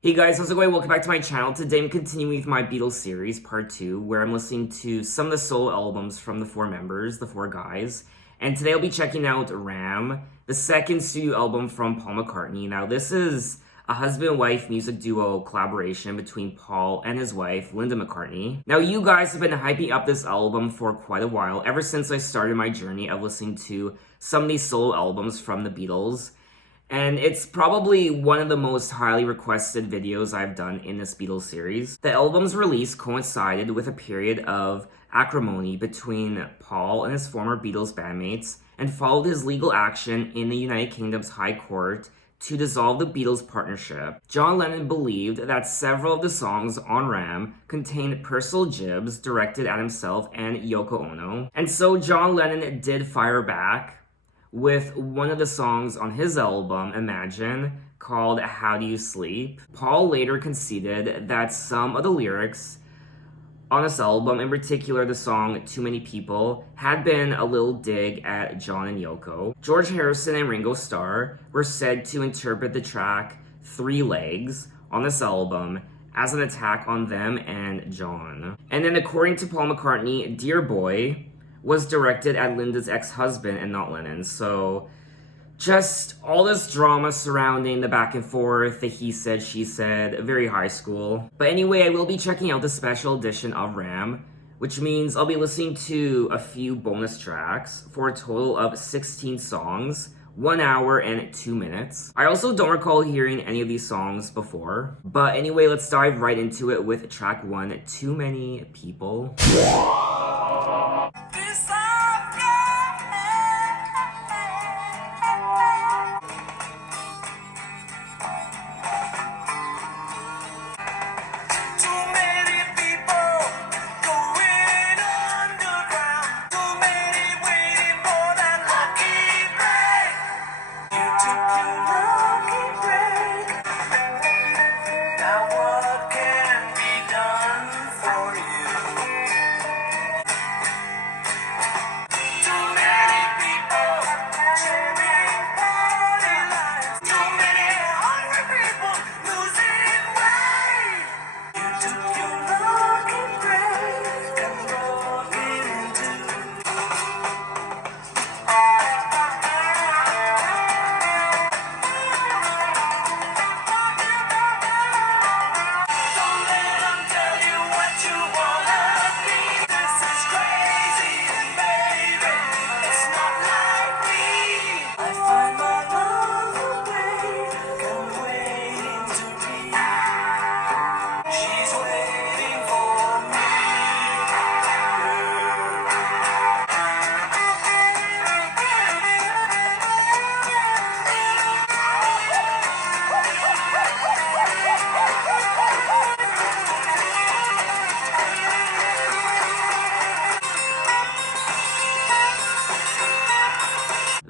Hey guys, how's it going? Welcome back to my channel. Today I'm continuing with my Beatles series, part 2, where I'm listening to some of the solo albums from the four members, the four guys. And today I'll be checking out Ram, the second studio album from Paul McCartney. Now this is a husband-wife music duo collaboration between Paul and his wife, Linda McCartney. Now you guys have been hyping up this album for quite a while, ever since I started my journey of listening to some of these solo albums from the Beatles. And it's probably one of the most highly requested videos I've done in this Beatles series. The album's release coincided with a period of acrimony between Paul and his former Beatles bandmates and followed his legal action in the United Kingdom's High Court to dissolve the Beatles' partnership. John Lennon believed that several of the songs on Ram contained personal jibs directed at himself and Yoko Ono. And so John Lennon did fire back with one of the songs on his album, Imagine, called How Do You Sleep. Paul later conceded that some of the lyrics on this album, in particular the song Too Many People, had been a little dig at John and Yoko. George Harrison and Ringo Starr were said to interpret the track Three Legs on this album as an attack on them and John. And then according to Paul McCartney, Dear Boy was directed at Linda's ex-husband and not Lennon. So just all this drama surrounding the back and forth, the he said, she said, very high school. But anyway, I will be checking out the special edition of Ram, which means I'll be listening to a few bonus tracks for a total of 16 songs, 1 hour and 2 minutes. I also don't recall hearing any of these songs before. But anyway, let's dive right into it with track 1, Too Many People.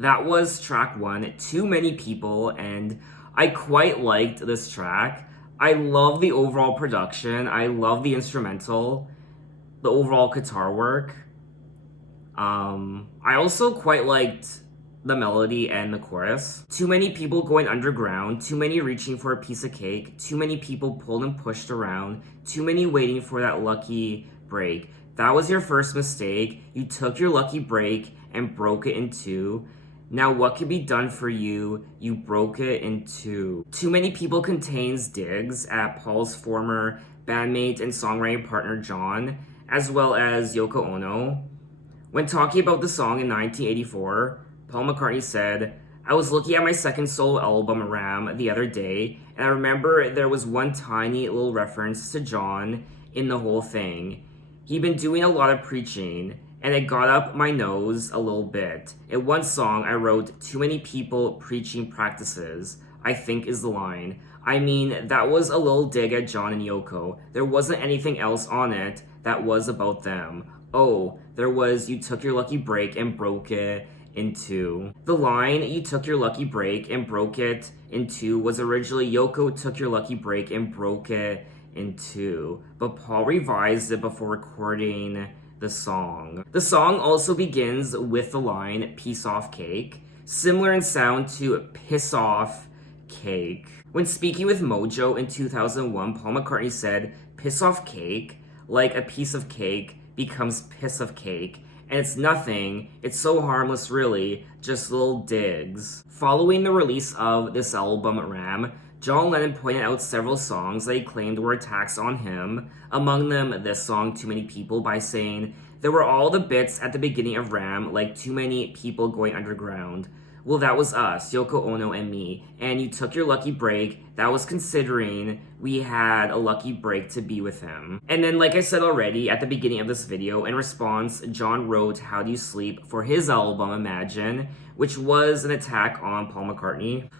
That was track 1, Too Many People, and I quite liked this track. I love the overall production, I love the instrumental, the overall guitar work. I also quite liked the melody and the chorus. Too many people going underground, too many reaching for a piece of cake, too many people pulled and pushed around, too many waiting for that lucky break. That was your first mistake. You took your lucky break and broke it in two. Now what could be done for you? You broke it in two. Too Many People contains digs at Paul's former bandmate and songwriting partner John, as well as Yoko Ono. When talking about the song in 1984, Paul McCartney said, "I was looking at my second solo album, Ram, the other day, and I remember there was one tiny little reference to John in the whole thing. He'd been doing a lot of preaching, and it got up my nose a little bit. In one song, I wrote, 'Too many people preaching practices,' I think is the line. I mean, that was a little dig at John and Yoko. There wasn't anything else on it that was about them. Oh, there was, you took your lucky break and broke it in two." The line, "You took your lucky break and broke it in two," was originally, "Yoko took your lucky break and broke it in two," but Paul revised it before recording the song. The song also begins with the line, "Piece off cake," similar in sound to "piss off cake." When speaking with Mojo in 2001, Paul McCartney said, "Piss off cake, like a piece of cake becomes piss of cake, and it's nothing, it's so harmless really, just little digs." Following the release of this album, Ram, John Lennon pointed out several songs that he claimed were attacks on him, among them this song, Too Many People, by saying, "There were all the bits at the beginning of Ram, like too many people going underground. Well, that was us, Yoko Ono and me, and you took your lucky break. That was considering we had a lucky break to be with him." And then, like I said already at the beginning of this video, in response, John wrote How Do You Sleep for his album Imagine, which was an attack on Paul McCartney.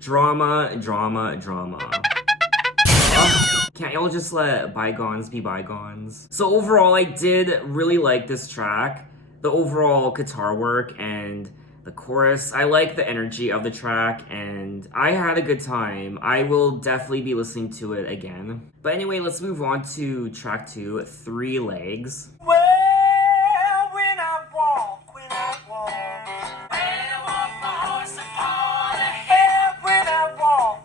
Drama, drama, drama. Can't y'all just let bygones be bygones? So overall, I did really like this track. The overall guitar work and the chorus. I like the energy of the track, and I had a good time. I will definitely be listening to it again. But anyway, let's move on to track 2, Three Legs. Well, when I walk, when I walk my horse upon a hill. When I walk,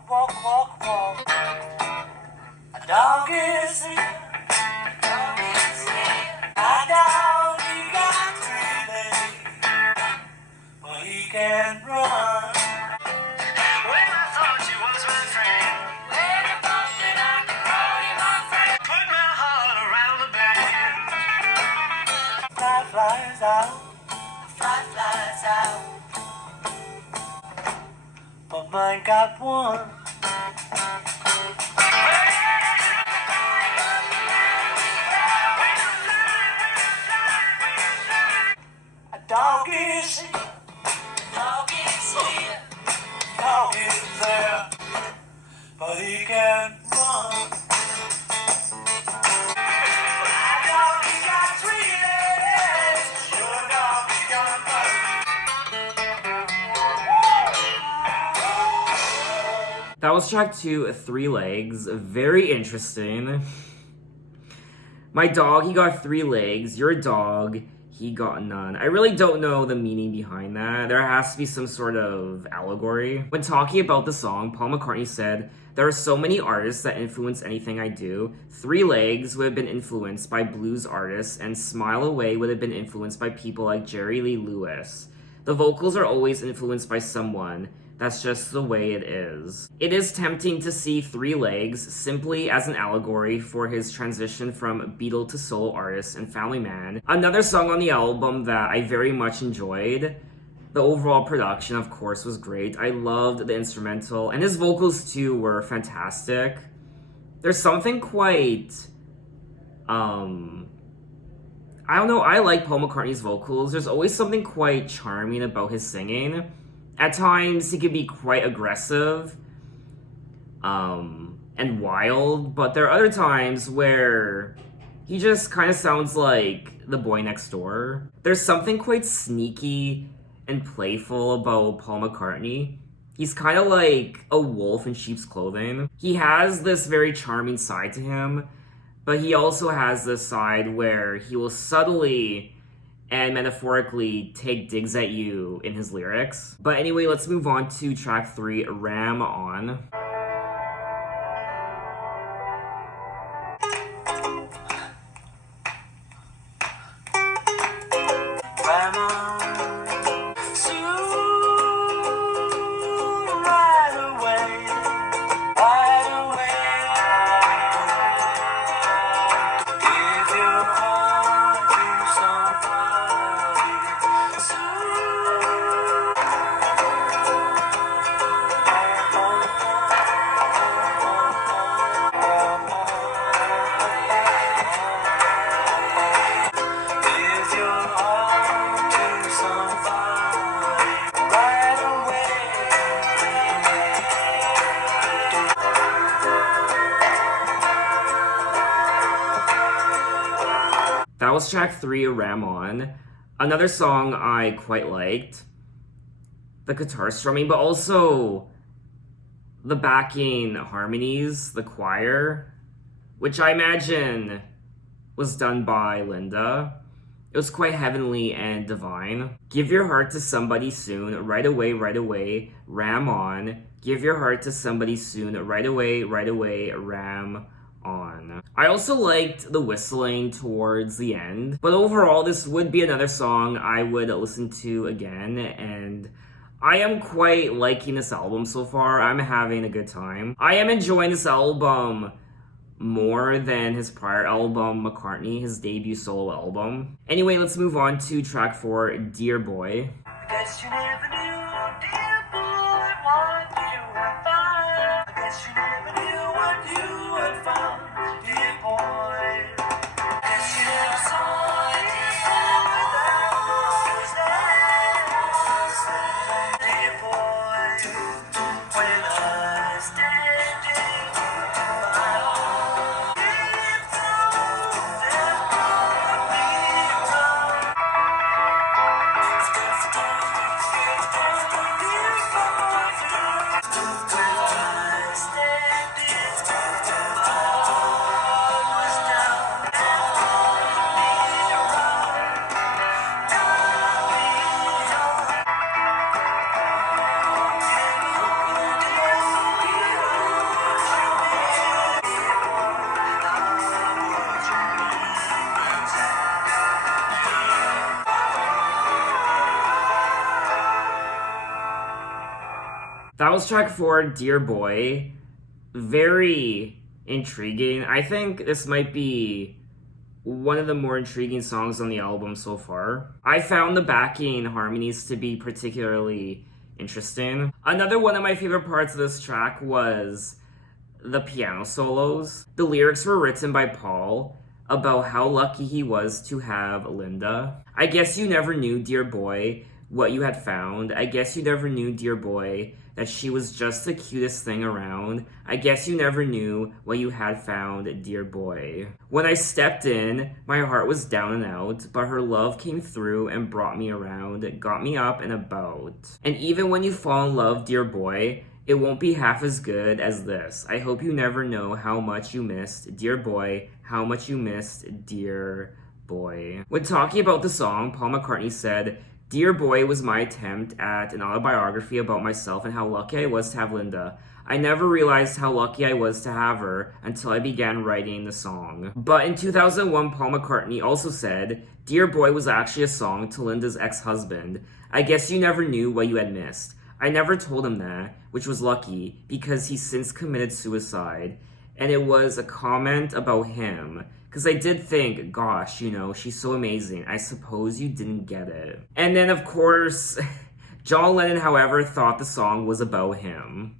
a dog is here. A dog, he got 3 legs, but he can run. When I thought you was my friend, when I thought that I could call you my friend, put my heart around the bend. Fly flies out, fly flies out, but mine got one. A dog is here, dog is here, dog is there, but he can't run. My dog, he got 3 legs, your dog, he got 1. That was track 2, Three Legs. Very interesting. My dog, he got 3 legs. Your dog, he got none. I really don't know the meaning behind that. There has to be some sort of allegory. When talking about the song, Paul McCartney said, "There are so many artists that influence anything I do. 3 Legs would have been influenced by blues artists, and Smile Away would have been influenced by people like Jerry Lee Lewis. The vocals are always influenced by someone. That's just the way it is." It is tempting to see 3 Legs simply as an allegory for his transition from Beatle to solo artist and family man. Another song on the album that I very much enjoyed. The overall production, of course, was great. I loved the instrumental, and his vocals too were fantastic. There's something quite, I don't know, I like Paul McCartney's vocals. There's always something quite charming about his singing. At times, he can be quite aggressive and wild, but there are other times where he just kind of sounds like the boy next door. There's something quite sneaky and playful about Paul McCartney. He's kind of like a wolf in sheep's clothing. He has this very charming side to him, but he also has this side where he will subtly and metaphorically take digs at you in his lyrics. But anyway, let's move on to track 3, Ram On. Ram on, soon, right away, right away. Give your heart to somebody Give your heart to somebody right away. That was track 3, Ram On. Another song I quite liked. The guitar strumming, but also the backing harmonies, the choir, which I imagine was done by Linda. It was quite heavenly and divine. Give your heart to somebody soon, right away, Ram On. Give your heart to somebody soon. Right away, ram on. I also liked the whistling towards the end, but overall, this would be another song I would listen to again, and I am quite liking this album so far. I'm having a good time. I am enjoying this album more than his prior album, McCartney, his debut solo album. Anyway, let's move on to track 4, Dear Boy. Guess you never knew, dear boy, what you would find. I guess you never knew what you would find, dear boy. Guess you never saw it without those days, dear boy. When I standing in my home, deep through that beat up. That was track 4, Dear Boy. Very intriguing. I think this might be one of the more intriguing songs on the album so far. I found the backing harmonies to be particularly interesting. Another one of my favorite parts of this track was the piano solos. The lyrics were written by Paul about how lucky he was to have Linda. I guess you never knew, dear boy, what you had found. I guess you never knew, dear boy, that she was just the cutest thing around. I guess you never knew what you had found, dear boy. When I stepped in, my heart was down and out, but her love came through and brought me around, got me up and about. And even when you fall in love, dear boy, it won't be half as good as this. I hope you never know how much you missed, dear boy, how much you missed, dear boy. When talking about the song, Paul McCartney said, Dear Boy was my attempt at an autobiography about myself and how lucky I was to have Linda. I never realized how lucky I was to have her until I began writing the song. But in 2001, Paul McCartney also said, Dear Boy was actually a song to Linda's ex-husband. I guess you never knew what you had missed. I never told him that, which was lucky, because he's since committed suicide. And it was a comment about him. Because I did think, gosh, you know, she's so amazing. I suppose you didn't get it. And then, of course, John Lennon, however, thought the song was about him.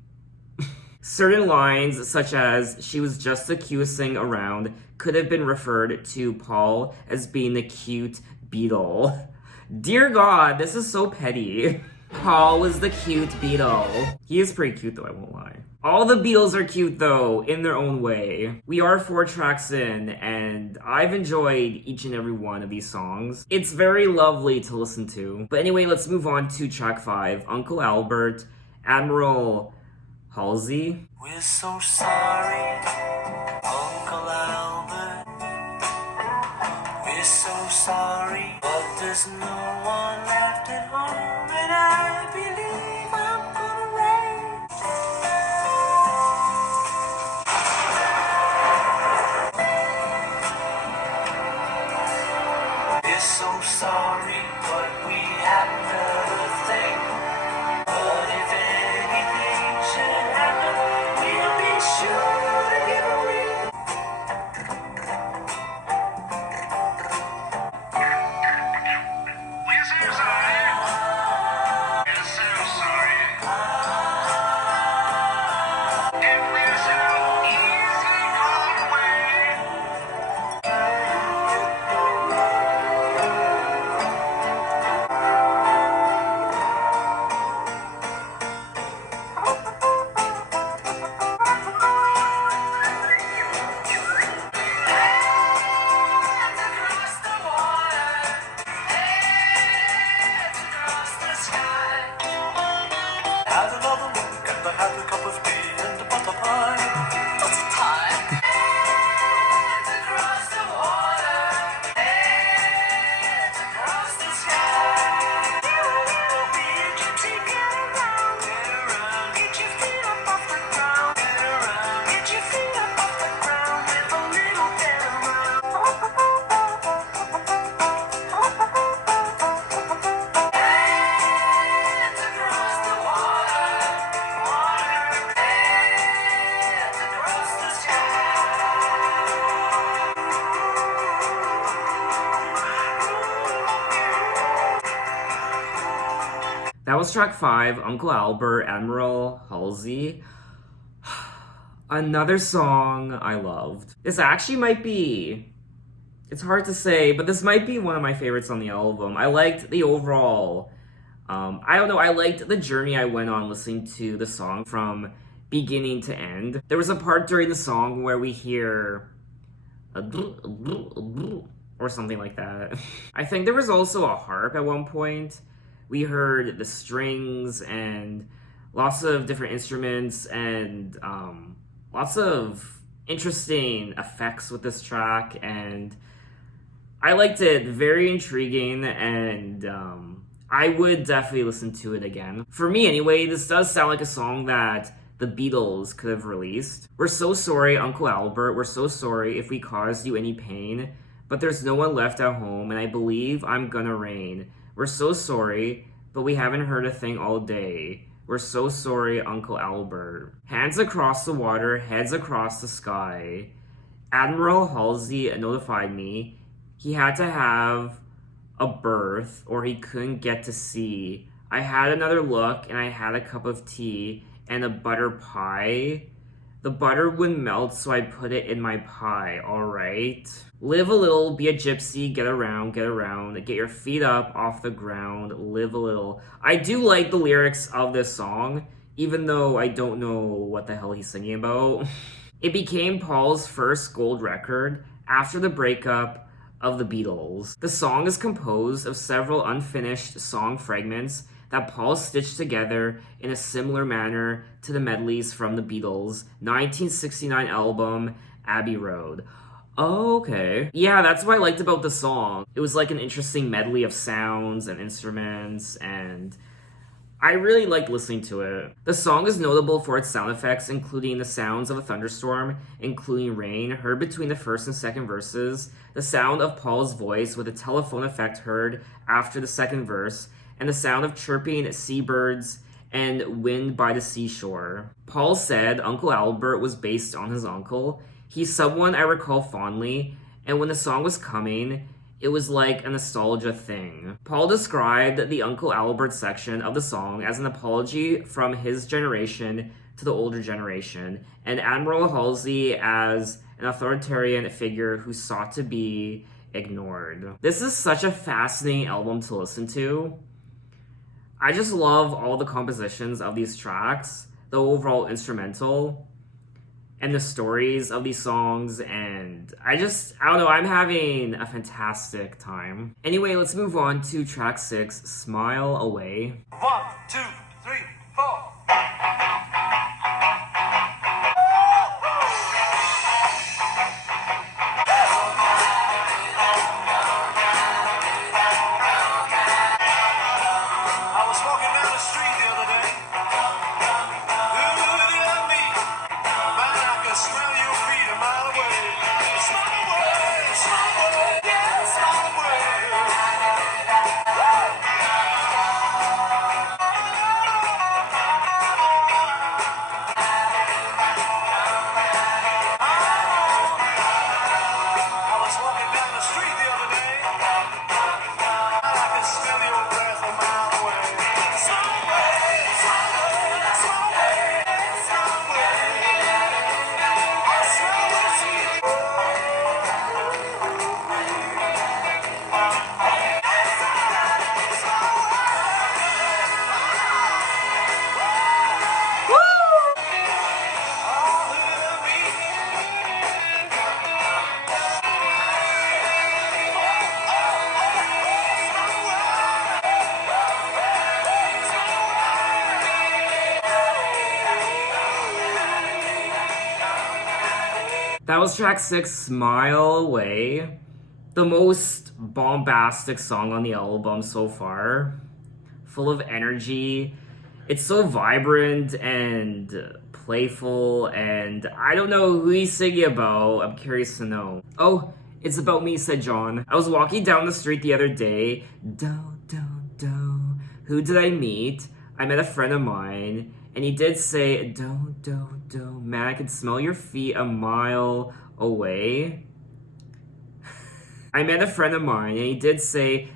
Certain lines, such as, she was just the cutest thing around, could have been referred to Paul as being the cute Beatle. Dear God, this is so petty. Paul was the cute Beatle. He is pretty cute, though, I won't lie. All the Beatles are cute, though, in their own way. We are 4 tracks in, and I've enjoyed each and every one of these songs. It's very lovely to listen to. But anyway, let's move on to track 5, Uncle Albert, Admiral, Halsey. We're so sorry, Uncle Albert. We're so sorry, but there's no one left at home, and I believe I'm gonna rain. We're so sorry, but we have another thing. But if anything should happen, we'll be sure to give a ring. We're so sorry. We're so sorry. If we're so easily gone away. was track 5, Uncle Albert, Admiral, Halsey. Another song I loved. This actually might be, it's hard to say, but this might be one of my favorites on the album. I liked the overall, I don't know, I liked the journey I went on listening to the song from beginning to end. There was a part during the song where we hear or something like that. I think there was also a harp at one point. We heard the strings and lots of different instruments and lots of interesting effects with this track, and I liked it. Very intriguing, and I would definitely listen to it again. For me anyway, this does sound like a song that the Beatles could have released. We're so sorry, Uncle Albert. We're so sorry if we caused you any pain, but there's no one left at home, and I believe I'm gonna rain. We're so sorry, but we haven't heard a thing all day. We're so sorry, Uncle Albert. Hands across the water, heads across the sky. Admiral Halsey notified me he had to have a berth or he couldn't get to sea. I had another look and I had a cup of tea and a butter pie. The butter wouldn't melt, so I put it in my pie, alright? Live a little, be a gypsy, get around, get your feet up off the ground, live a little. I do like the lyrics of this song, even though I don't know what the hell he's singing about. It became Paul's first gold record after the breakup of the Beatles. The song is composed of several unfinished song fragments that Paul stitched together in a similar manner to the medleys from the Beatles' 1969 album, Abbey Road. Oh, okay. Yeah, that's what I liked about the song. It was like an interesting medley of sounds and instruments, and I really liked listening to it. The song is notable for its sound effects, including the sounds of a thunderstorm, including rain, heard between the first and second verses, the sound of Paul's voice with a telephone effect heard after the second verse, and the sound of chirping seabirds and wind by the seashore. Paul said Uncle Albert was based on his uncle. He's someone I recall fondly, and when the song was coming, it was like a nostalgia thing. Paul described the Uncle Albert section of the song as an apology from his generation to the older generation, and Admiral Halsey as an authoritarian figure who sought to be ignored. This is such a fascinating album to listen to. I just love all the compositions of these tracks, the overall instrumental, and the stories of these songs, and I don't know, I'm having a fantastic time. Anyway, let's move on to track 6, Smile Away. 1, 2, 3, 4. I was walking down the street the other day. Look at me. Man, I can smell your feet a mile away. Smile away, smile away, yeah, smile away. I was walking down the street the other day. Man, I can smell your breath a mile away. Smile away, smile away, smile away, smile away. I smell the sea. All of me. That was track 6, Smile Away. The most bombastic song on the album so far. Full of energy. It's so vibrant and playful, and I don't know who he's singing about. I'm curious to know. Oh, it's about me, said John. I was walking down the street the other day. Who did I meet? I met a friend of mine, and he did say, man, I could smell your feet a mile away. I met a friend of mine, and he did say,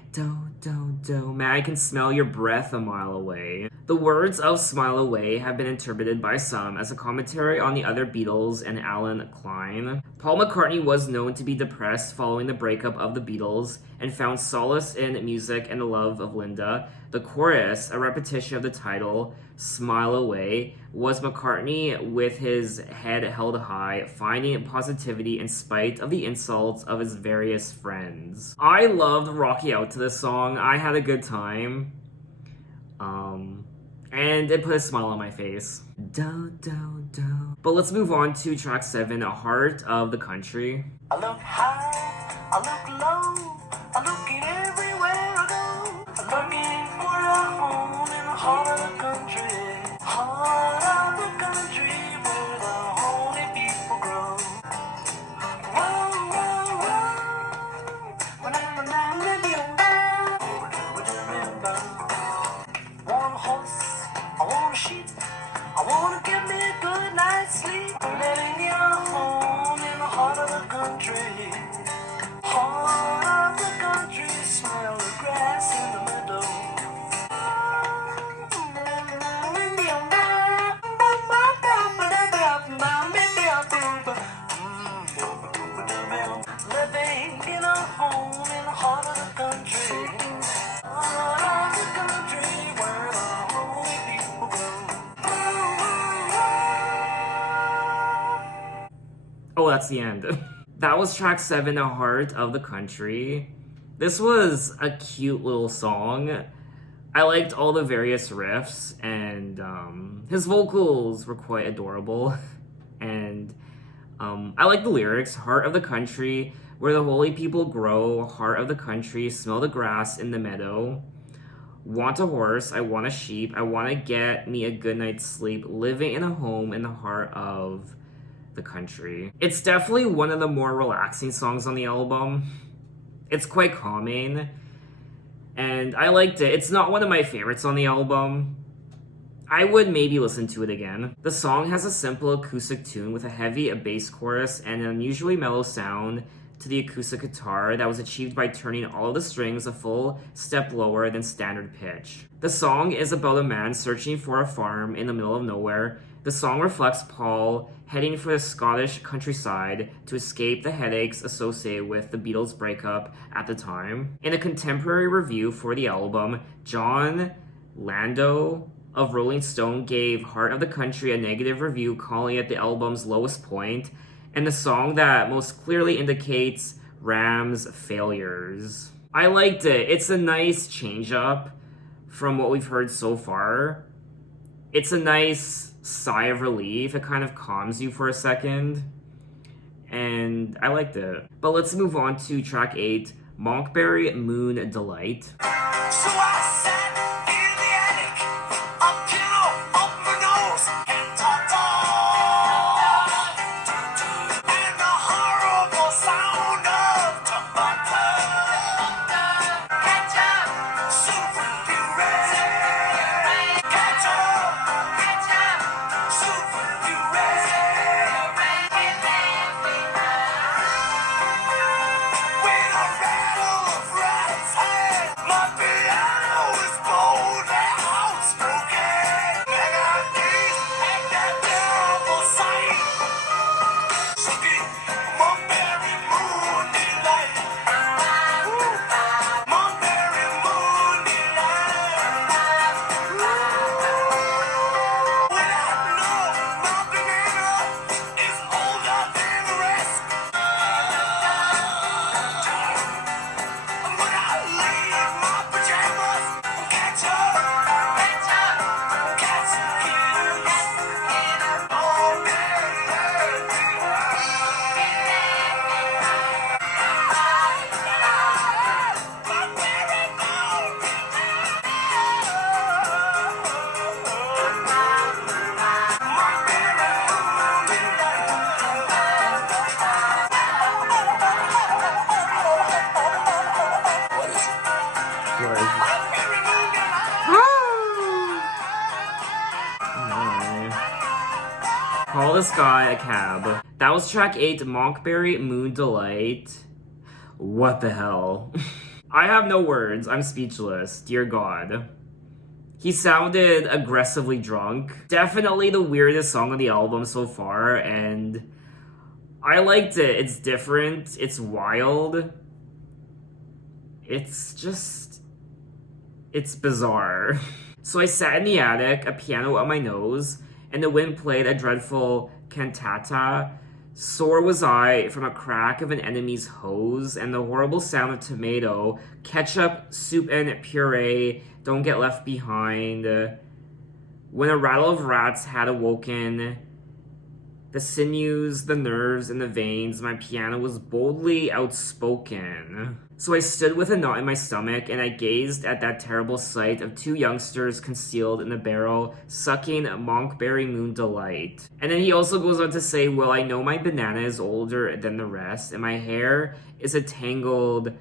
do. Man, I can smell your breath a mile away. The words of Smile Away have been interpreted by some as a commentary on the other Beatles and Alan Klein. Paul McCartney was known to be depressed following the breakup of the Beatles and found solace in music and the love of Linda. The chorus, a repetition of the title, Smile Away, was McCartney with his head held high, finding positivity in spite of the insults of his various friends. I loved rocking out to this song. I had a good time. And it put a smile on my face. Do, do, do. But let's move on to track 7, Heart of the Country. I look high, I look low, I'm looking everywhere I go. I'm looking for a home in the heart of the country. Heart of the country where the holy people grow. Whoa, whoa, whoa. Want a horse, I want a sheep, I want to give me a good night's sleep. Living in a home in the heart of the country. Heart of the country, smell the grass in the meadow. Living in a home in the heart of the country. Heart of the country where the holy people go. Oh, that's the end. That was track 7, The Heart of the Country. This was a cute little song. I liked all the various riffs, and his vocals were quite adorable. And I like the lyrics. Heart of the country, where the holy people grow. Heart of the country, smell the grass in the meadow. Want a horse, I want a sheep. I want to get me a good night's sleep. Living in a home in the heart of the country. It's definitely one of the more relaxing songs on the album. It's quite calming, and I liked it. It's not one of my favorites on the album. I would maybe listen to it again. The song has a simple acoustic tune with a heavy bass chorus and an unusually mellow sound to the acoustic guitar that was achieved by turning all of the strings a full step lower than standard pitch. The song is about a man searching for a farm in the middle of nowhere. The song reflects Paul heading for the Scottish countryside to escape the headaches associated with the Beatles' breakup at the time. In a contemporary review for the album, John Landau of Rolling Stone gave Heart of the Country a negative review, calling it the album's lowest point and the song that most clearly indicates Ram's failures. I liked it. It's a nice change up from what we've heard so far. It's a nice sigh of relief. It kind of calms you for a second, and I liked it. But let's move on to track 8, Monkberry, Moon Delight. So I sat in the attic, a pillow up my nose, and and the horrible sound of tomato. Ketchup, super puree. Ketchup, super puree. With a rattle of rats, my piano is bold and outspoken. And I hate that terrible sight. Sucking Monkberry moon delight. Monkberry moon delight. When I know my banana is older than the rest. When I leave my pajamas, catch up, catch kids, all Call this guy a cab. That was track 8, Monkberry, Moon Delight. What the hell? I have no words. I'm speechless. Dear God. He sounded aggressively drunk. Definitely the weirdest song on the album so far, and I liked it. It's different. It's wild. It's bizarre. So I sat in the attic, a piano on my nose, and the wind played a dreadful cantata. Sore was I from a crack of an enemy's hose, and the horrible sound of tomato, ketchup, soup, and puree don't get left behind. When a rattle of rats had awoken, the sinews, the nerves, and the veins, my piano was boldly outspoken. So I stood with a knot in my stomach, and I gazed at that terrible sight of two youngsters concealed in a barrel, sucking Monkberry Moon Delight. And then he also goes on to say, well, I know my banana is older than the rest, and my hair is a tangled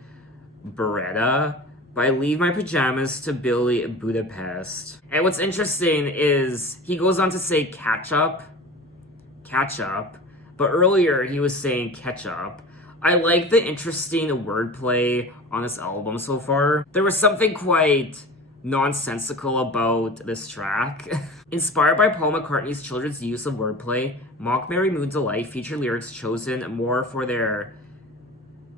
beretta, but I leave my pajamas to Billy Budapest. And what's interesting is he goes on to say ketchup, but earlier he was saying ketchup. I like the interesting wordplay on this album so far. There was something quite nonsensical about this track. Inspired by Paul McCartney's children's use of wordplay, Monkberry Moon Delight feature lyrics chosen more for their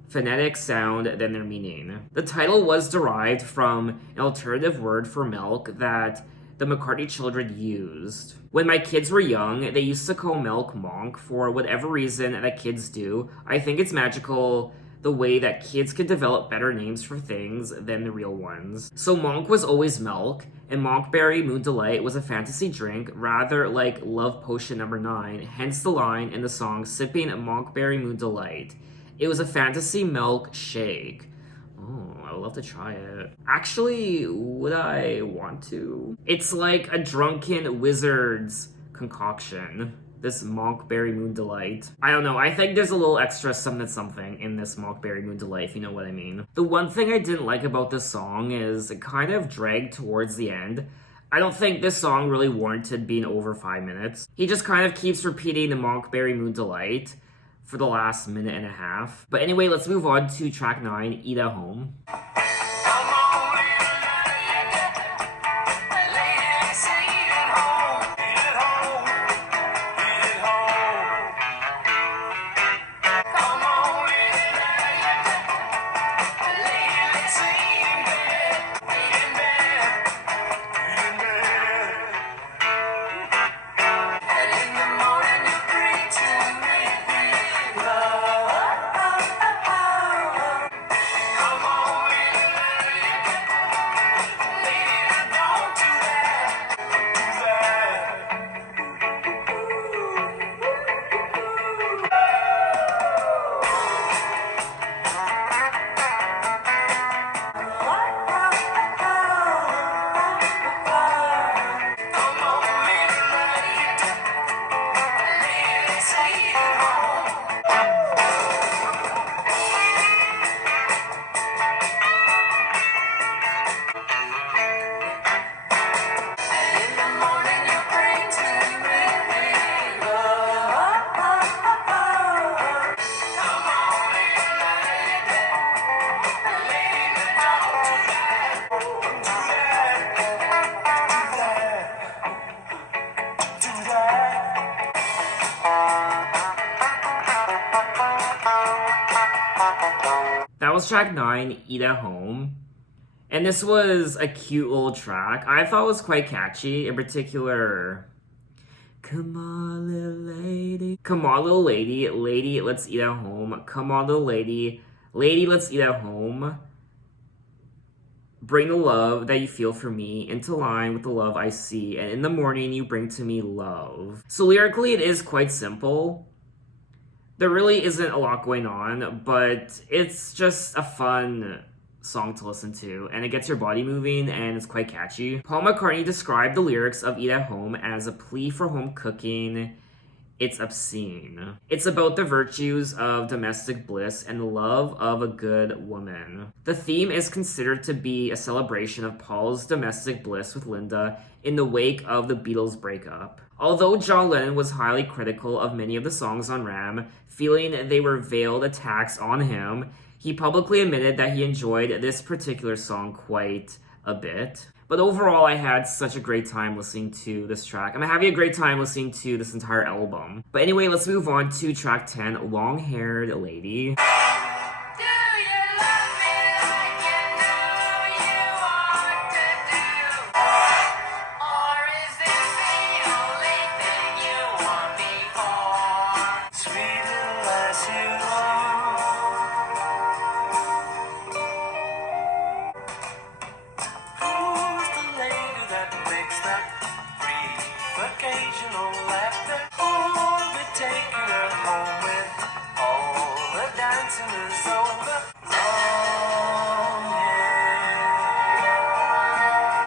phonetic sound than their meaning. The title was derived from an alternative word for milk that the McCartney children used. When my kids were young, they used to call milk monk for whatever reason that kids do. I think it's magical the way that kids can develop better names for things than the real ones. So monk was always milk, and Monkberry Moon Delight was a fantasy drink, rather like Love Potion number 9, hence the line in the song sipping Monkberry Moon Delight. It was a fantasy milk shake. Oh, I would love to try it. Actually, would I want to? It's like a drunken wizard's concoction. This Monkberry Moon Delight. I don't know, I think there's a little extra something in this Monkberry Moon Delight, if you know what I mean. The one thing I didn't like about this song is it kind of dragged towards the end. I don't think this song really warranted being over 5 minutes. He just kind of keeps repeating the Monkberry Moon Delight for the last minute and a half. But anyway, let's move on to track 9, Eat at Home. That was track 9, Eat at Home. And this was a cute little track. I thought it was quite catchy. In particular, come on, little lady. Come on, little lady. Lady, let's eat at home. Come on, little lady. Lady, let's eat at home. Bring the love that you feel for me into line with the love I see. And in the morning, you bring to me love. So lyrically, it is quite simple. There really isn't a lot going on, but it's just a fun song to listen to, and it gets your body moving, and it's quite catchy. Paul McCartney described the lyrics of Eat at Home as a plea for home cooking. It's obscene. It's about the virtues of domestic bliss and the love of a good woman. The theme is considered to be a celebration of Paul's domestic bliss with Linda in the wake of the Beatles' breakup. Although John Lennon was highly critical of many of the songs on Ram, feeling they were veiled attacks on him, He publicly admitted that he enjoyed this particular song quite a bit. But overall, I had such a great time listening to this track. I'm having a great time listening to this entire album. But anyway, let's move on to track 10, Long Haired Lady. Occasional laughter, who'll be taking her home when all the dancing is over? Long hair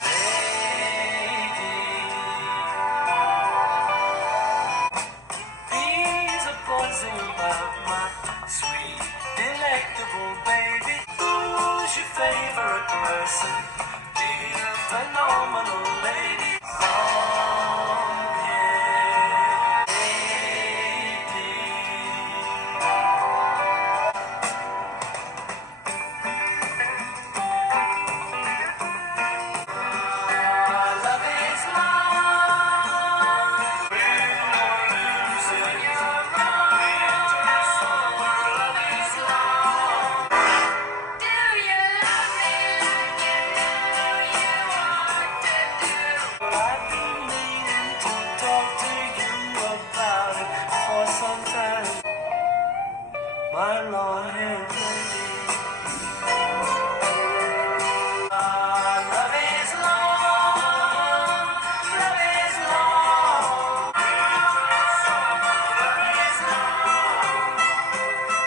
lady, bees are buzzing about my sweet, delectable baby. Who's your favorite person, dear phenomenal lady? My long-haired lady, love is long, love is long, love is long,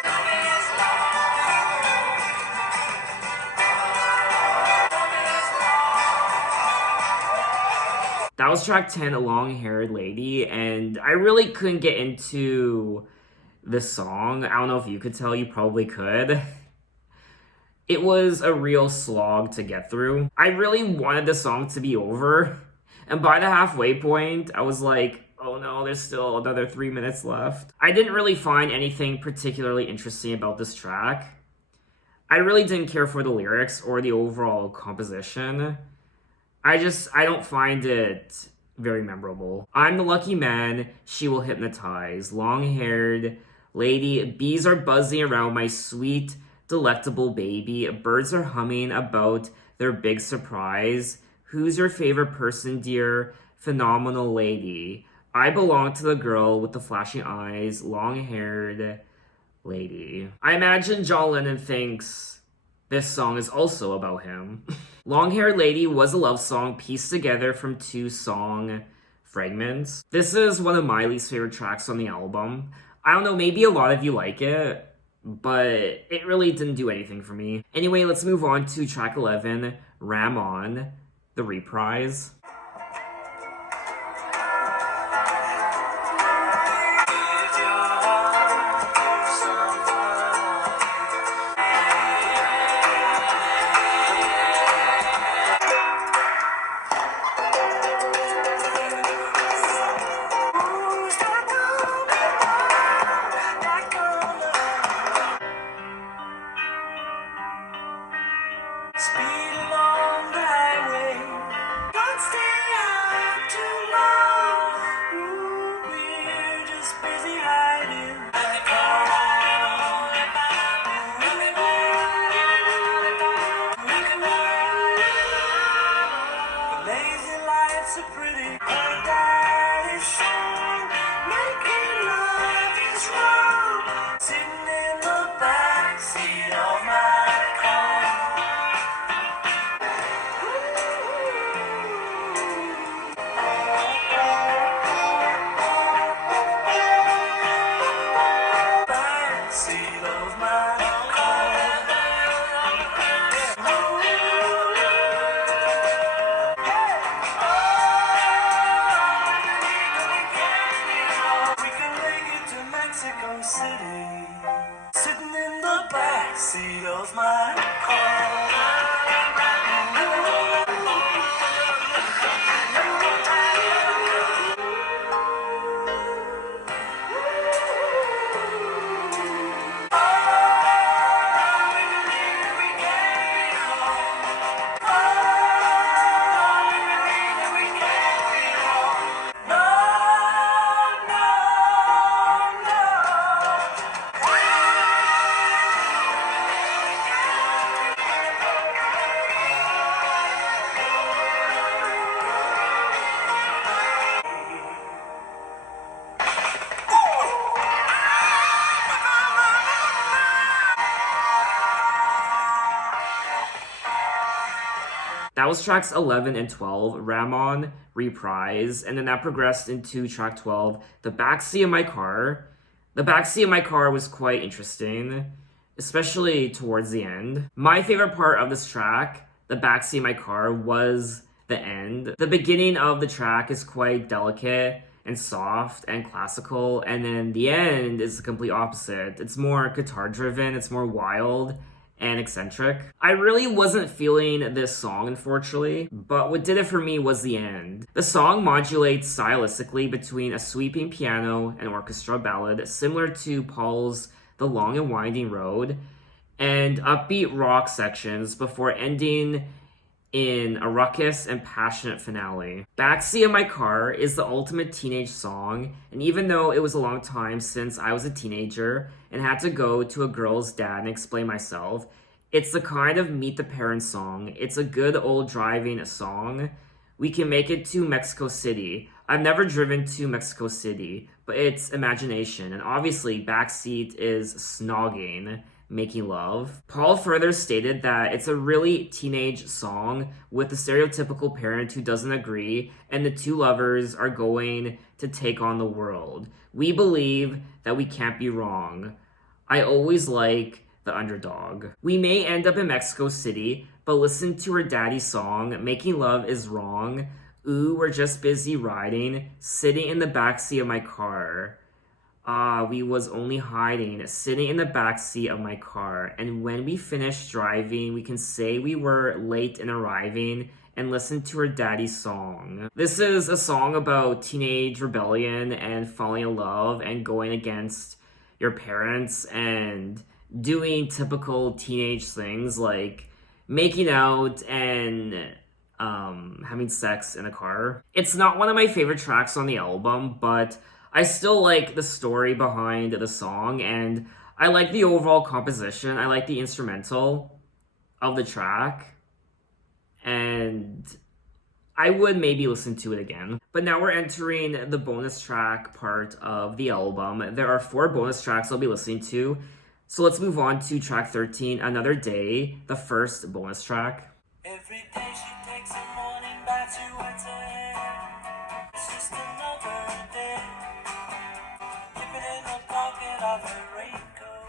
love is long. That was track 10, A Long-Haired Lady, and I really couldn't get into this song. I don't know if you could tell, you probably could. It was a real slog to get through. I really wanted the song to be over, and by the halfway point, I was like, oh no, there's still another 3 minutes left. I didn't really find anything particularly interesting about this track. I really didn't care for the lyrics or the overall composition. I don't find it very memorable. I'm the lucky man, she will hypnotize. Long-haired lady, bees are buzzing around my sweet, delectable baby. Birds are humming about their big surprise. Who's your favorite person, dear phenomenal lady? I belong to the girl with the flashing eyes, long-haired lady. I imagine John Lennon thinks this song is also about him. Long-Haired Lady was a love song pieced together from 2 song fragments. This is one of my least favorite tracks on the album. I don't know, maybe a lot of you like it, but it really didn't do anything for me. Anyway, let's move on to track 11, Ram On, the reprise. Speed along the highway, don't stay out too long. Ooh, we're just busy hiding. The lazy lights are pretty, and that is strong. Making love is wrong. Sitting in the backseat of my car. Backseat of my car. We can make it to Mexico City. Sitting in the backseat of my car. That was tracks 11 and 12, Ramon, Reprise, and then that progressed into track 12, The Backseat of My Car. The Backseat of My Car was quite interesting, especially towards the end. My favorite part of this track, The Backseat of My Car, was the end. The beginning of the track is quite delicate and soft and classical, and then the end is the complete opposite. It's more guitar driven, it's more wild and eccentric. I really wasn't feeling this song, unfortunately, but what did it for me was the end. The song modulates stylistically between a sweeping piano and orchestra ballad, similar to Paul's The Long and Winding Road, and upbeat rock sections before ending in a ruckus and passionate finale. Backseat of My Car is the ultimate teenage song, and even though it was a long time since I was a teenager and had to go to a girl's dad and explain myself, it's the kind of meet the parents song. It's a good old driving song. We can make it to Mexico City. I've never driven to Mexico City, but it's imagination, and obviously Backseat is snogging, making love. Paul further stated that it's a really teenage song with the stereotypical parent who doesn't agree, and the two lovers are going to take on the world. We believe that we can't be wrong. I always like the underdog. We may end up in Mexico City, but listen to her daddy's song, Making Love is Wrong. Ooh, we're just busy riding, sitting in the backseat of my car. We was only hiding, sitting in the backseat of my car. And when we finish driving, we can say we were late in arriving and listen to her daddy's song. This is a song about teenage rebellion and falling in love and going against your parents and doing typical teenage things like making out and having sex in a car. It's not one of my favorite tracks on the album, but I still like the story behind the song, and I like the overall composition. I like the instrumental of the track, and I would maybe listen to it again. But now we're entering the bonus track part of the album. There are 4 bonus tracks I'll be listening to, so let's move on to track 13, Another Day, the first bonus track. Every day she takes a morning bath, she wets her hair. It's just another day. Keep it in the pocket of her raincoat.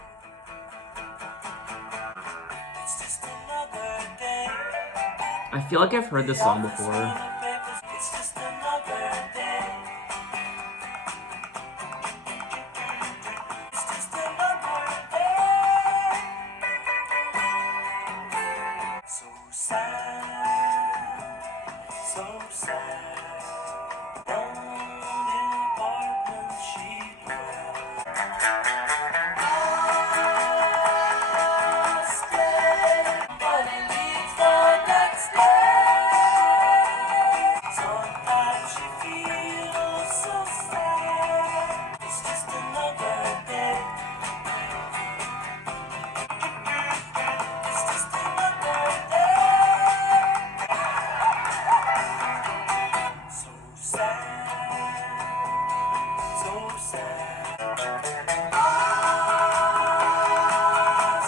It's just another day. I feel like I've heard this song before. It's just another day. It's just another day. So sad, so sad. Lonely apartment she dwells. Stay, but it leaves the next day. Sometimes she feels so sad. It's just another day. It's just another day. So sad, so sad.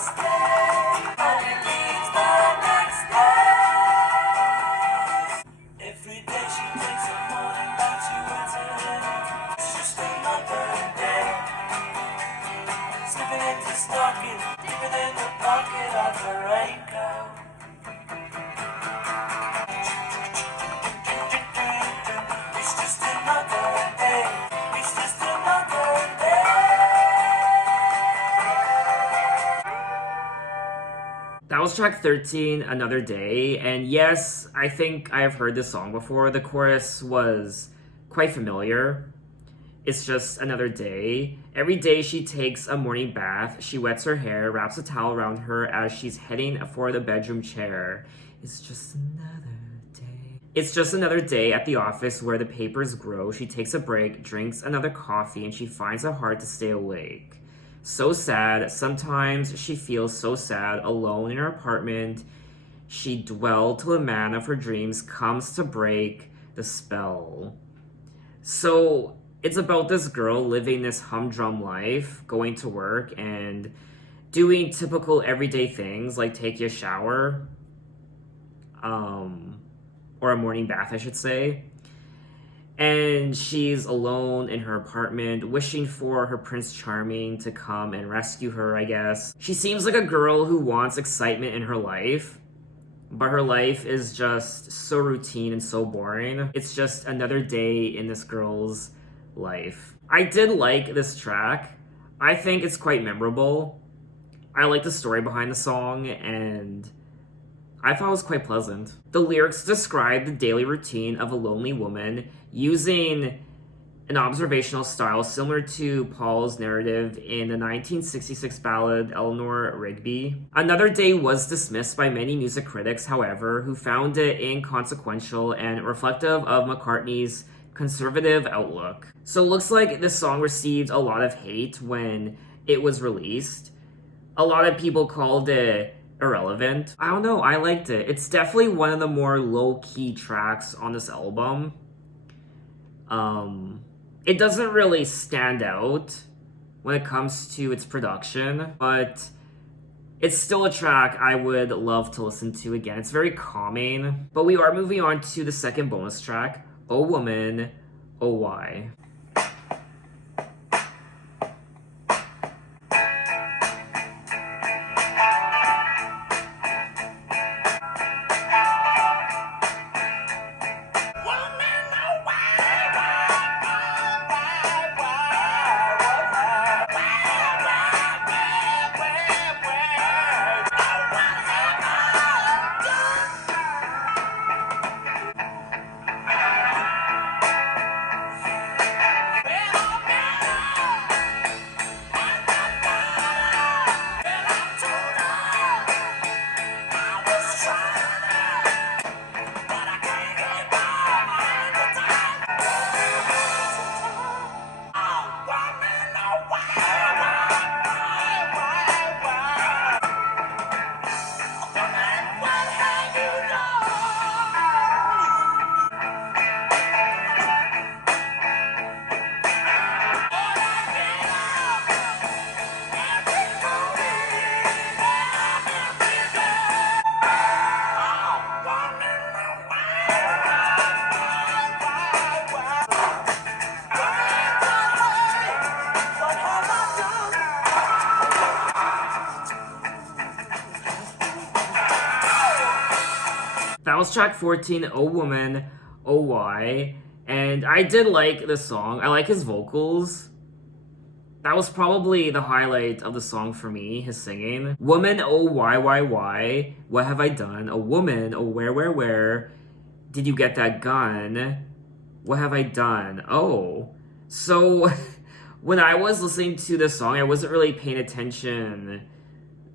Stay, but it leaves the next day. Every day she takes a morning bath, she wets her hair. It's just another day. Slipping into stocking, dipping in the pocket of her raincoat. It's just another day. It's just another day. That was track 13, Another Day, and yes, I think I have heard this song before. The chorus was quite familiar. It's just another day. Every day she takes a morning bath, she wets her hair, wraps a towel around her as she's heading for the bedroom chair. It's just another day. It's just another day at the office where the papers grow. She takes a break, drinks another coffee, and she finds it hard to stay awake. So sad. Sometimes she feels so sad, alone in her apartment. She dwelled till the man of her dreams comes to break the spell. So it's about this girl living this humdrum life, going to work and doing typical everyday things like taking a shower, or a morning bath, I should say. And she's alone in her apartment, wishing for her Prince Charming to come and rescue her, I guess. She seems like a girl who wants excitement in her life, but her life is just so routine and so boring. It's just another day in this girl's life. I did like this track. I think it's quite memorable. I like the story behind the song, and I thought it was quite pleasant. The lyrics describe the daily routine of a lonely woman using an observational style similar to Paul's narrative in the 1966 ballad Eleanor Rigby. Another Day was dismissed by many music critics, however, who found it inconsequential and reflective of McCartney's conservative outlook. So it looks like this song received a lot of hate when it was released. A lot of people called it irrelevant. I don't know, I liked it. It's definitely one of the more low-key tracks on this album. It doesn't really stand out when it comes to its production, but it's still a track I would love to listen to again. It's very calming. But we are moving on to the second bonus track, Oh Woman, Oh Why. That was track 14, Oh Woman, Oh Why. And I did like the song. I like his vocals. That was probably the highlight of the song for me, his singing. Woman, oh why? What have I done? A woman, oh where? Did you get that gun? What have I done? Oh. So, when I was listening to this song, I wasn't really paying attention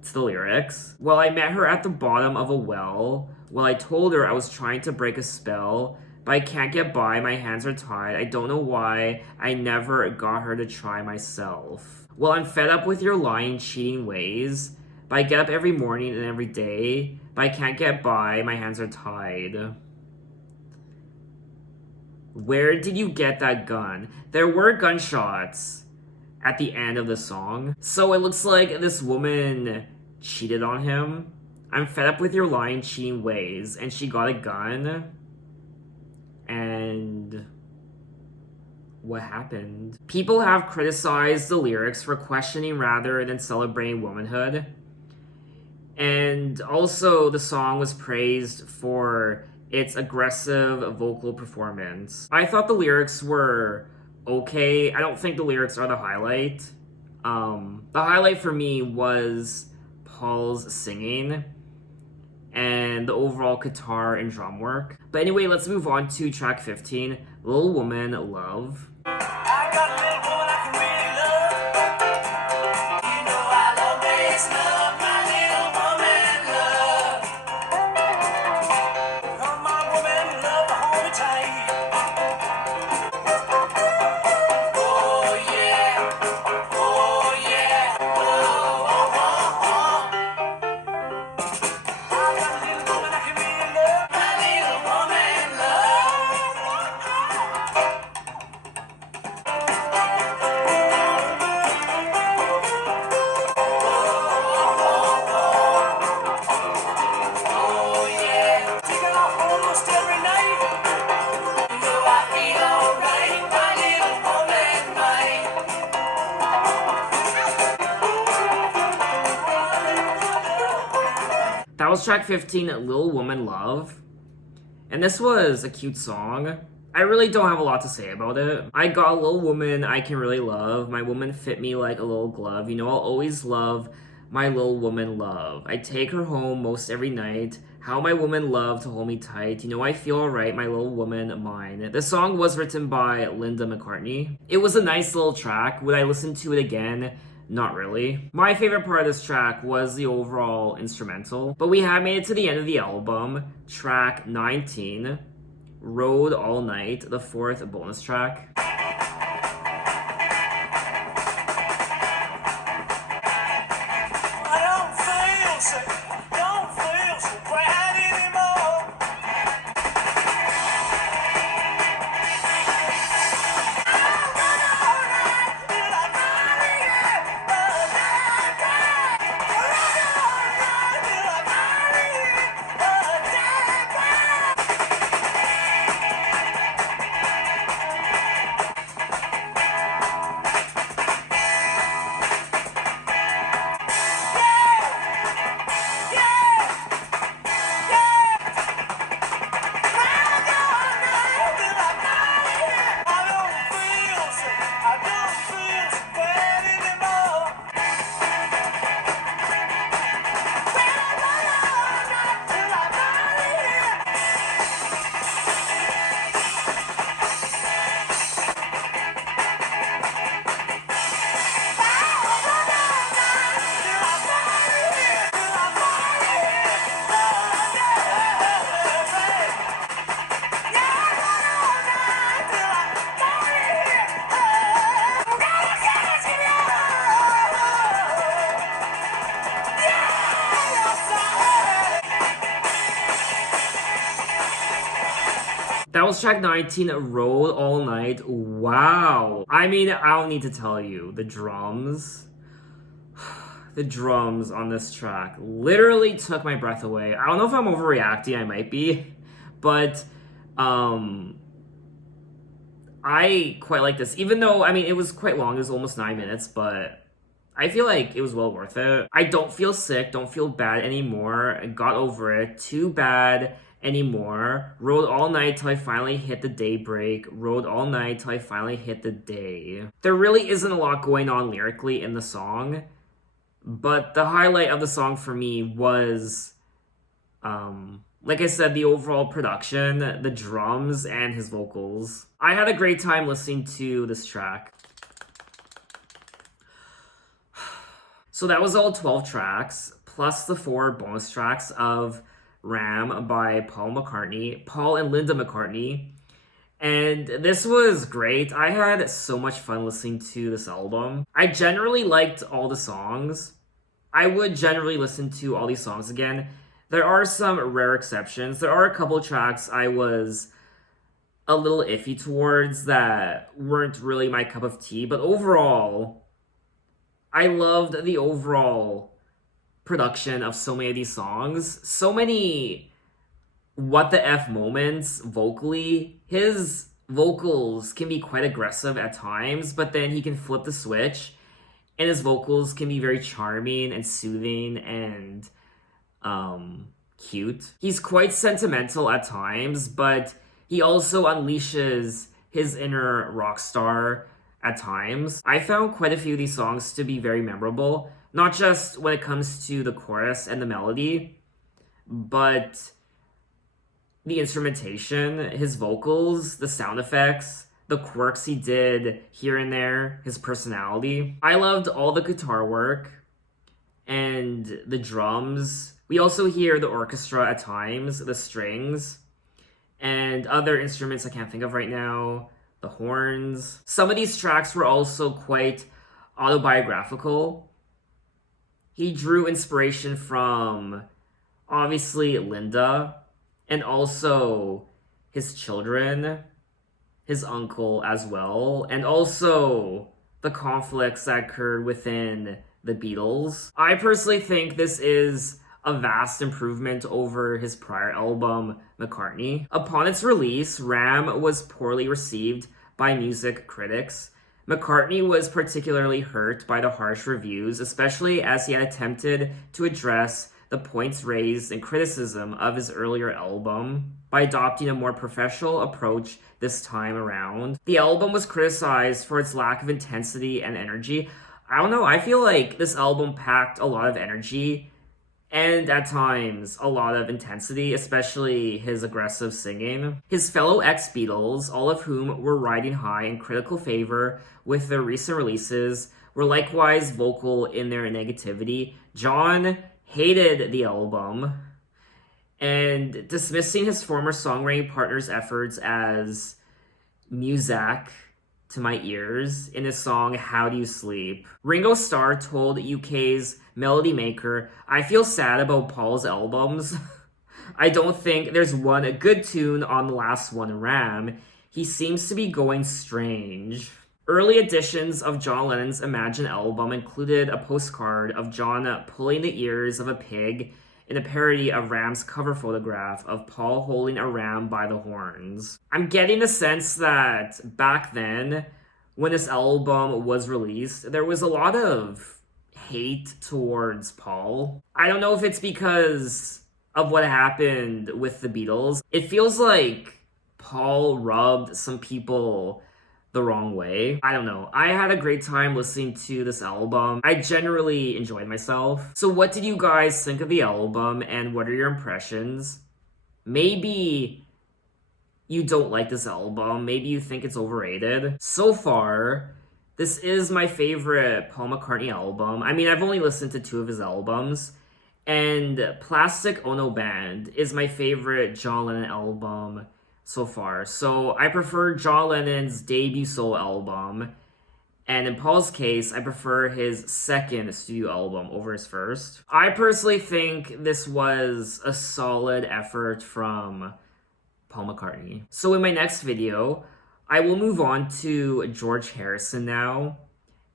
to the lyrics. Well, I met her at the bottom of a well. Well, I told her I was trying to break a spell, but I can't get by, my hands are tied. I don't know why I never got her to try myself. Well, I'm fed up with your lying, cheating ways, but I get up every morning and every day, but I can't get by, my hands are tied. Where did you get that gun? There were gunshots at the end of the song. So it looks like this woman cheated on him. I'm fed up with your lying, cheating ways. And she got a gun. And what happened? People have criticized the lyrics for questioning rather than celebrating womanhood. And also the song was praised for its aggressive vocal performance. I thought the lyrics were okay. I don't think the lyrics are the highlight. The highlight for me was Paul's singing and the overall guitar and drum work. But anyway, let's move on to track 15, Little Woman, Love. I got a little woman I can really love. You know I'll always love my little woman love. Oh, my woman love, hold me tight. Oh yeah, oh yeah, oh, oh, oh, oh. I got a little woman I can really love. My little woman love. That was track 15, Little Woman Love. And this was a cute song. I really don't have a lot to say about it. I got a little woman I can really love. My woman fit me like a little glove. You know, I'll always love my little woman love. I take her home most every night. How my woman love to hold me tight. You know, I feel alright, my little woman mine. The song was written by Linda McCartney. It was a nice little track. Would I listen to it again? Not really. My favorite part of this track was the overall instrumental. But we have made it to the end of the album. Track 19, Rode All Night, the fourth bonus track. I don't feel so bad anymore. That was track 19, Rode All Night. Wow. I mean, I don't need to tell you, the drums on this track literally took my breath away. I don't know if I'm overreacting, I might be, but I quite like this. Even though, I mean, it was quite long, it was almost 9 minutes, but I feel like it was well worth it. I don't feel sick, don't feel bad anymore. I got over it. Too bad anymore. Rode all night till I finally hit the daybreak. Rode all night till I finally hit the day. There really isn't a lot going on lyrically in the song, but the highlight of the song for me was, like I said, the overall production, the drums, and his vocals. I had a great time listening to this track. So that was all 12 tracks, plus the 4 bonus tracks of Ram by Paul and Linda McCartney. And this was great. I had so much fun listening to this album. I generally liked all the songs. I would generally listen to all these songs again. There are some rare exceptions. There are a couple tracks I was a little iffy towards that weren't really my cup of tea. But overall, I loved the overall production of so many of these songs. So many what the F moments vocally. His vocals can be quite aggressive at times, but then he can flip the switch and his vocals can be very charming and soothing and cute. He's quite sentimental at times, but he also unleashes his inner rock star at times. I found quite a few of these songs to be very memorable, not just when it comes to the chorus and the melody, but the instrumentation, his vocals, the sound effects, the quirks he did here and there, his personality. I loved all the guitar work and the drums. We also hear the orchestra at times, the strings, and other instruments I can't think of right now, the horns. Some of these tracks were also quite autobiographical. He drew inspiration from, obviously, Linda, and also his children, his uncle as well, and also the conflicts that occurred within the Beatles. I personally think this is a vast improvement over his prior album, McCartney. Upon its release, Ram was poorly received by music critics. McCartney was particularly hurt by the harsh reviews, especially as he had attempted to address the the points raised and criticism of his earlier album by adopting a more professional approach this time around. The album was criticized for its lack of intensity and energy. I don't know, I feel like this album packed a lot of energy and at times a lot of intensity, especially his aggressive singing. His fellow ex-Beatles, all of whom were riding high in critical favor with their recent releases, were likewise vocal in their negativity. John hated the album and dismissing his former songwriting partner's efforts as music to my ears in his song How Do You Sleep. Ringo Starr told UK's Melody Maker, "I feel sad about Paul's albums. I don't think there's one good tune on the last one, Ram. He seems to be going strange." Early editions of John Lennon's Imagine album included a postcard of John pulling the ears of a pig in a parody of Ram's cover photograph of Paul holding a ram by the horns. I'm getting the sense that back then, when this album was released, there was a lot of hate towards Paul. I don't know if it's because of what happened with the Beatles. It feels like Paul rubbed some people the wrong way. I don't know. I had a great time listening to this album. I generally enjoyed myself. So what did you guys think of the album and what are your impressions? Maybe you don't like this album. Maybe you think it's overrated. So far, this is my favorite Paul McCartney album. I mean, I've only listened to 2 of his albums, and Plastic Ono Band is my favorite John Lennon album so far. So I prefer John Lennon's debut solo album, and in Paul's case, I prefer his second studio album over his first. I personally think this was a solid effort from Paul McCartney. So in my next video, I will move on to George Harrison now,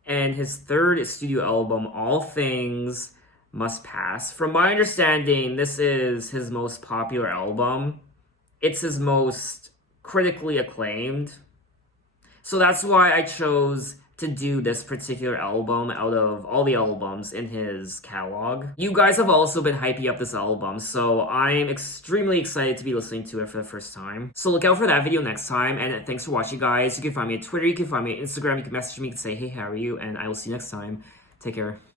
and his third studio album, All Things Must Pass. From my understanding, this is his most popular album. It's his most critically acclaimed. So that's why I chose to do this particular album out of all the albums in his catalog. You guys have also been hyping up this album, so I'm extremely excited to be listening to it for the first time. So look out for that video next time, and thanks for watching, guys. You can find me on Twitter, you can find me on Instagram, you can message me, you can say, hey, how are you? And I will see you next time. Take care.